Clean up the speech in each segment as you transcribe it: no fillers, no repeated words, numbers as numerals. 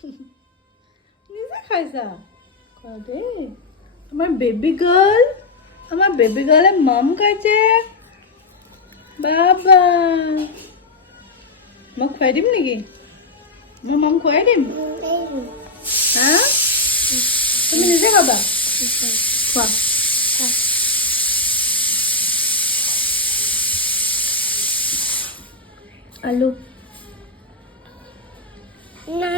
নিজে খাইছা খোৱা দেই আমাৰ বেবী গাৰ্লে মাম খাইছে বাবা মই খুৱাই দিম নেকি মই মাম খুৱাই দিম হা তুমি নিজে খাবা খোৱা আলু না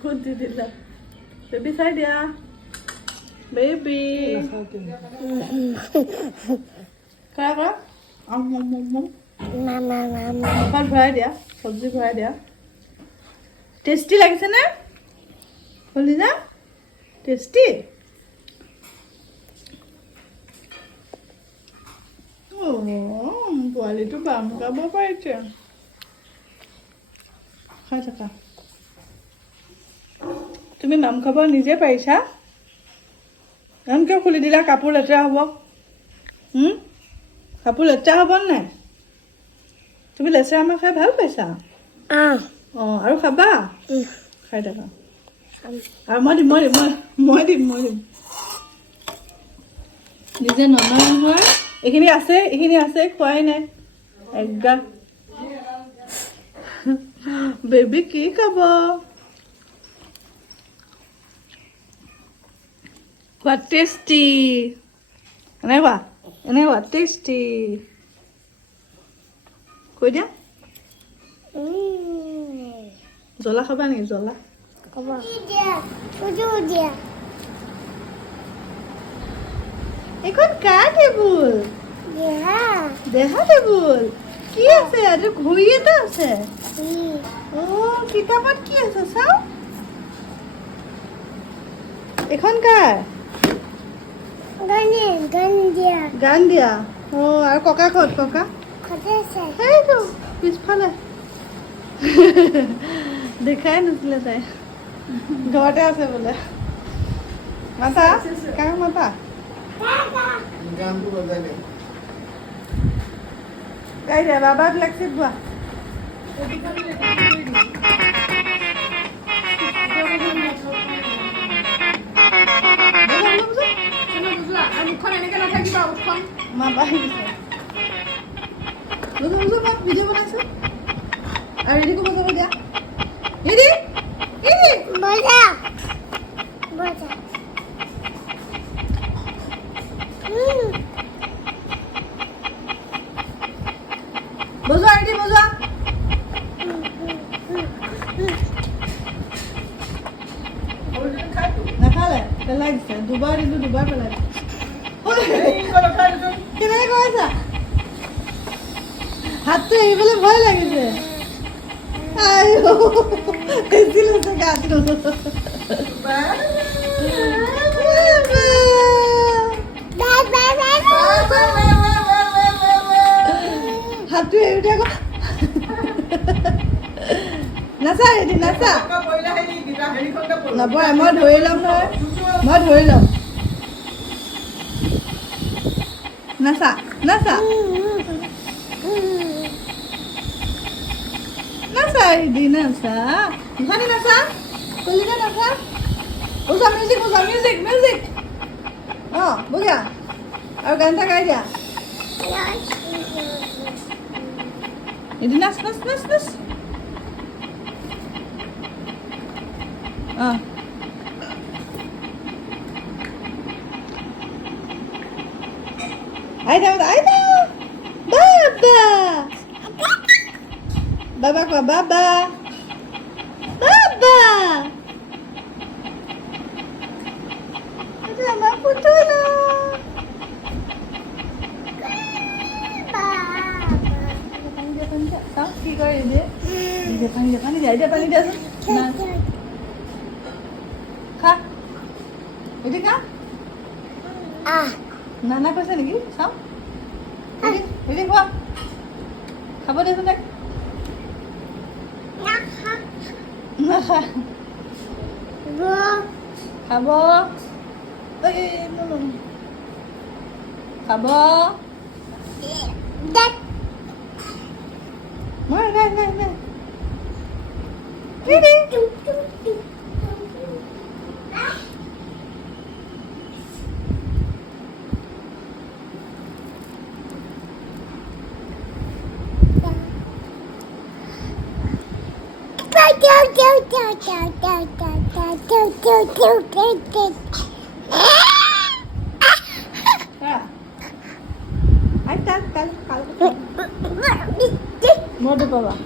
ক'ত দি দিলা বেবী চাই দিয়া বেবী কৰা কৰা ভাত ভৰাই দিয়া চব্জি ভৰাই দিয়া টেষ্টি লাগিছেনে কলিজা টেষ্টি পোৱালিটো বাম খাব পাৰিছে খাই থাকা তুমি মাম খাব নিজে পাৰিছা ইমান কিয় খুলি দিলা কাপোৰ লেতেৰা হ'ব কাপোৰ লেতেৰা হ'ব নাই তুমি লেতেৰা আমাৰ খাই ভাল পাইছা অঁ আৰু খাবা খাই থাকা আৰু মই দিম নিজে ননয় নহয় এইখিনি আছে খোৱাই নাই একদম বেবী কি খাব What tasty! এনেকুৱা tasty. কৈ দিয়া জ্বলা খাবা নেকি জ্বলা এখন কাৰ টেবুল দেহা টেবুল কি আছে আৰু ঘড়ী এটা আছে কিতাপত কি আছে চাও এখন কাৰ গান দিয়া আৰু ককা ক'ত ককা সেইটো পিছফালে দেখাই নাছিলে তাই ঘৰতে আছে বোলে মাতা কাক মাতা গাই দিয়া বাবাক লেক্সিত গোৱা ভিডিঅ' বনাইছে আৰু ৰেডি ক'ব যাব দিয়া ৰেডি বজোৱা ৰেডি বজোৱা নাখালে পেলাই দিছে দুবাৰ দিলো দুবাৰ পেলাই দিছে কেনেকৈ কৈ আছা হাতটো এৰিবলৈ ভয় লাগিছে গাটো হাতটো এৰি আকৌ নাচা ৰেডি নাচা নপৰে মই ধৰি ল'ম নহয় মই ধৰি ল'ম নাচা নাচা নাচা ৰেডি নাচা মুখানি নাচা কলিজা নাচা বজা মিউজিক বঢ়িয়া আৰু গান এটা গাই দিয়া এদিন নাচ I know. Baba koa baba. Itu nama putuna. Panjat. Tahu ki kore dia? Dia panjat dia. Nah. Kha. Ini kah? নানা কৈছে নেকি চাওঁ হেৰি খোৱা খাব দেচোন তাক নাখা খাব খাব নাই Mau di bawah.